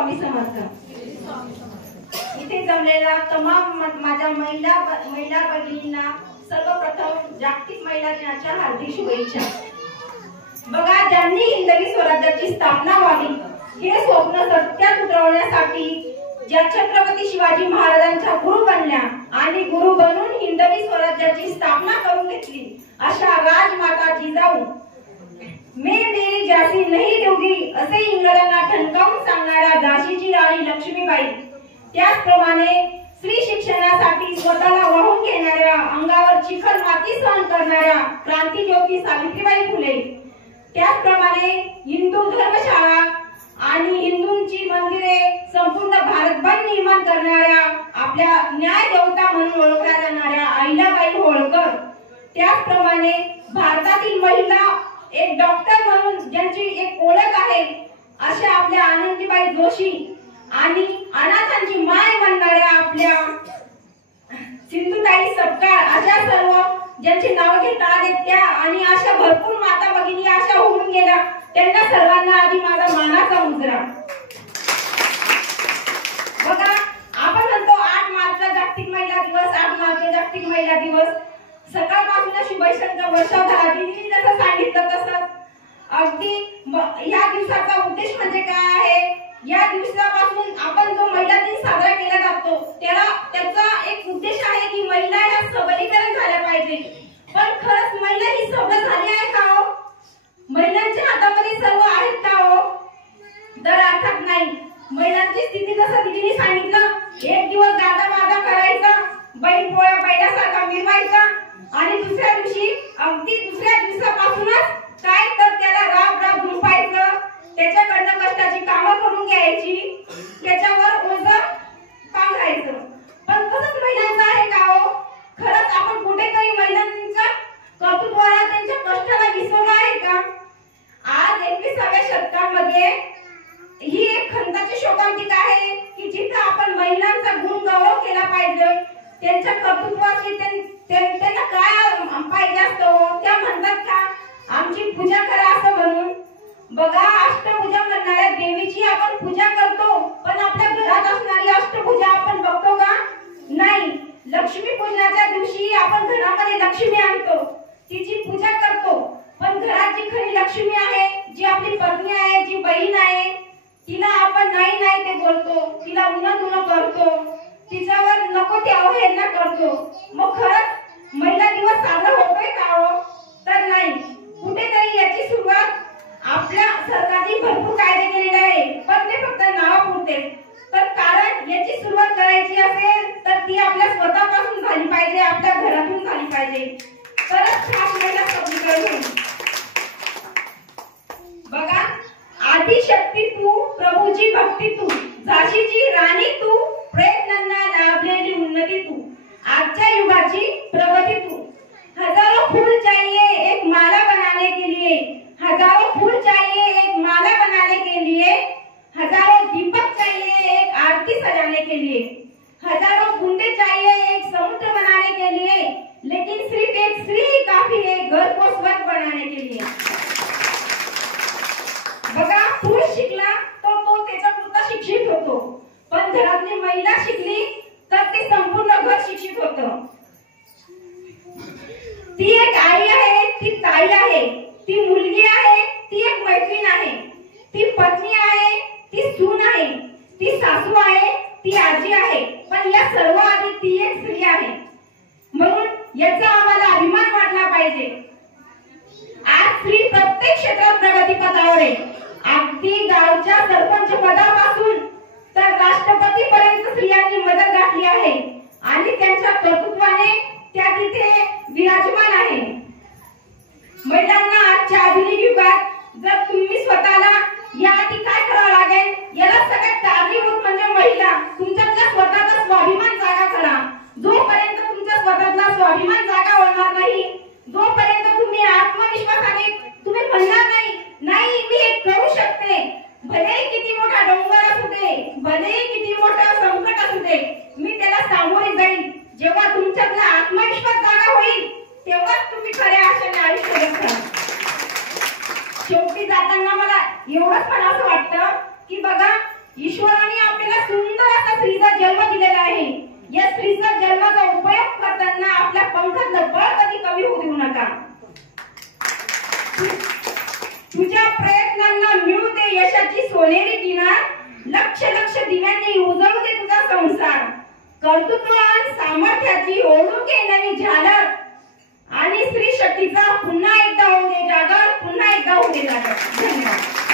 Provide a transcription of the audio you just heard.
स्वामी समर्थ. इथे जमलेला तमाम माझ्या महिला भगिनींना सर्वप्रथम जागतिक महिला दिनाच्या हार्दिक शुभेच्छा. बघा, ज्यांनी हिंदवी स्वराज्याची स्थापना व्हावी हे स्वप्न सत्यात उतरवण्यासाठी ज्या छत्रपती शिवाजी महाराजांच्या गुरु बनल्या आणि गुरु बनून हिंदवी स्वराज्याची स्थापना करून घेतली अशा राजमाता जिजाऊ मैं मेरी झांसी नहीं दूंगी असे इंग्रजांना ठणकावून सांगणाऱ्या झाशीची राणी लक्ष्मीबाई, त्याचप्रमाणे स्त्री शिक्षणासाठी स्वतःला वाहून घेणाऱ्या, अंगावर चिखल माती सहन करणाऱ्या क्रांतिज्योती सावित्रीबाई फुले, त्याचप्रमाणे हिंदू धर्मशाळा आणि हिंदूंची मंदिरे संपूर्ण भारतभर निर्माण करणाऱ्या, आपल्या न्याय देवता म्हणून ओळखल्या जाणाऱ्या अहिल्याबाई होळकर, त्याचप्रमाणे भारतातील महिला एक डॉक्टर म्हणून ज्यांची एक ओळख आहे अशा आपल्या आनंदीबाई जोशी आणि अनाथांची माय म्हणणाऱ्या आपल्या सिंधुताई सपकाळ, अशा सर्व ज्यांची नाव घेता आले त्या आणि अशा भरपूर माता भगिनी अशा होऊन गेल्या, त्यांना सर्वांना आधी माझा मानाचा मुजरा. बघा, आपण म्हणतो 8 मार्चला जागतिक महिला दिवस, 8 मार्चला जागतिक महिला दिवस. सकाळपासून शुभेच्छांचा वर्षाव झाला. तिने जसं सांगितलं तसं अगदी या दिवसाचा उद्देश म्हणजे काय आहे, या दिवसापासून आपण जो महिला दिन साजरा केला जातो त्याचा एक उद्देश आहे की महिला ह्या सबलीकरण झाल्या पाहिजे. पण खरंच महिला ही सबल झाली आहे का हो? महिलांच्या हातामध्ये सर्व आहेत का हो? तर अर्थात नाही. महिलांची स्थिती जसं तिने सांगितलं, एक दिवस गादा बाजा करायचा, बैल पोळ्या बैलासारखा मिरवायचा आणि दुसऱ्या दिवशी अगदी दुसऱ्या दिवसापासूनच काय तर त्याला राब झुंपायचं, त्याच्याकडनं कष्टाची कामं करून घ्यायची, त्याच्यावर ओझं पांघरायचं. पण तसंच महिलांचं आहे का हो? खरंच आपण कुठेतरी महिलांच्या कर्तृत्वाला, त्यांच्या कष्टाला विसरलो आहे का? आज 21व्या शतकामध्ये ही एक खंताची शोकांतिका आहे की जिथे आपण महिलांचा गुण गौरव केला पाहिजे, त्यांच्या कर्तृत्वाची त्यांना काय पाहिजे असतं. त्या म्हणतात का आमची पूजा करा असं म्हणून. बघा, अष्टभुजा म्हणणाऱ्या देवीची आपण पूजा करतो, पण आपल्या घरात असणारी अष्टभुजा आपण बघतो का? नाही. लक्ष्मी पूजनाच्या दिवशी आपण घरामध्ये लक्ष्मी आणतो, तिची पूजा करतो, पण घरात जी खरी लक्ष्मी आहे, जी आपली पत्नी आहे, जी बहीण आहे, तिला आपण नाही ते बोलतो, तिला उन्हा करतो, तिच्यावर नको ते अवहेलना करतो. मग खरंच महिला दिवस साजरा होतोय का हो? तर नाही. कुठेतरी याची सुरुवात आपल्या सरकारने भरपूर कायदे केलेले आहे, पण ते फक्त नावापुरते. तर कारण याची सुरुवात करायची असेल तर ती आपल्या स्वतःपासून झाली पाहिजे, आपल्या घरातून झाली पाहिजे, तरच महिला सबलीकरण होईल. बघा, आदिशक्ती तू, प्रभूची भक्ती तू, झाशीची राणी तू, प्रयत्नांना लाभलेली उन्नती तू, आजच्या युगाची प्रगती तू. हजारों फूल चाहिए एक माला बनाने के लिए, हजारों फूल चाहिए एक माला बनाने के लिए, हजारों दीपक चाहिए एक आरती सजाने के लिए, हजारों बूंदे चाहिए एक समुद्र बनाने के लिए, लेकिन सिर्फ एक स्त्री ही काफी है घर को स्वर्ग बनाने के लिए. बघा, पुरुष शिकला तर तो त्याच्या पुरता शिक्षित होतो, पण घरातली महिला शिकली तर ते संपूर्ण घर शिक्षित होतं. ती एक आई आहे, ती ताई आहे, ती मुलगी आहे, ती एक मैत्रीण आहे, ती पत्नी आहे, ती सून आहे, ती सासू आहे, ती आजी आहे, पण या सर्व आधी ती एक स्त्री आहे. म्हणून याचा आम्हाला अभिमान वाटला पाहिजे. आज स्त्री प्रत्येक क्षेत्रात प्रगतीपथावर आहे. अगदी गावच्या सरपंच पदापासून तर राष्ट्रपती पर्यंत स्त्रियांनी मदत घातली आहे आणि त्यांच्या कर्तृत्वाने त्या तिथे विराजमान आहे. महिलांना आजच्या आधुनिक युगात जर तुम्ही स्वतःला याआधी काय करावं लागेल, याला सगळ्यात कारणीभूत म्हणजे महिला. तुमच्यातला स्वतःचा स्वाभिमान जागा करा. जोपर्यंत तुमच्या स्वतःचा स्वाभिमान जागा होणार नाही, जोपर्यंत तुम्ही आत्मविश्वासाने तुम्ही म्हणणार नाही मी हे करू शकते, भले किती मोठा डोंगर असू दे, भले किती मोठा संकट असू दे, मी त्याला सामोरे जाईल. जेव्हा तुमच्यातला आत्मविश्वास जागा होईल तेव्हाच तुम्ही खऱ्या आशेने आयुष्य जगता. शेवटी जाताना मला एवढंच म्हणावं वाटतं की बघा, ईश्वराने आपल्याला सुंदर असा स्त्रीचा जन्म दिलेला आहे. या स्त्रीचा जन्माचा उपयोग करताना आपल्या पंखातलं बळ कधी कमी होऊ देऊ नका. तुझ्या प्रयत्नांना मिळू दे यशाची सोनेरी किनार. लक्ष लक्ष दिव्यांनी उजळू दे तुझा संसार. कर्तृत्व आणि सामर्थ्याची ओढून घे नवी झालर. आणि स्त्री शक्तीचा पुन्हा एकदा होऊ दे जागर, पुन्हा एकदा होऊ दे जागर. धन्यवाद.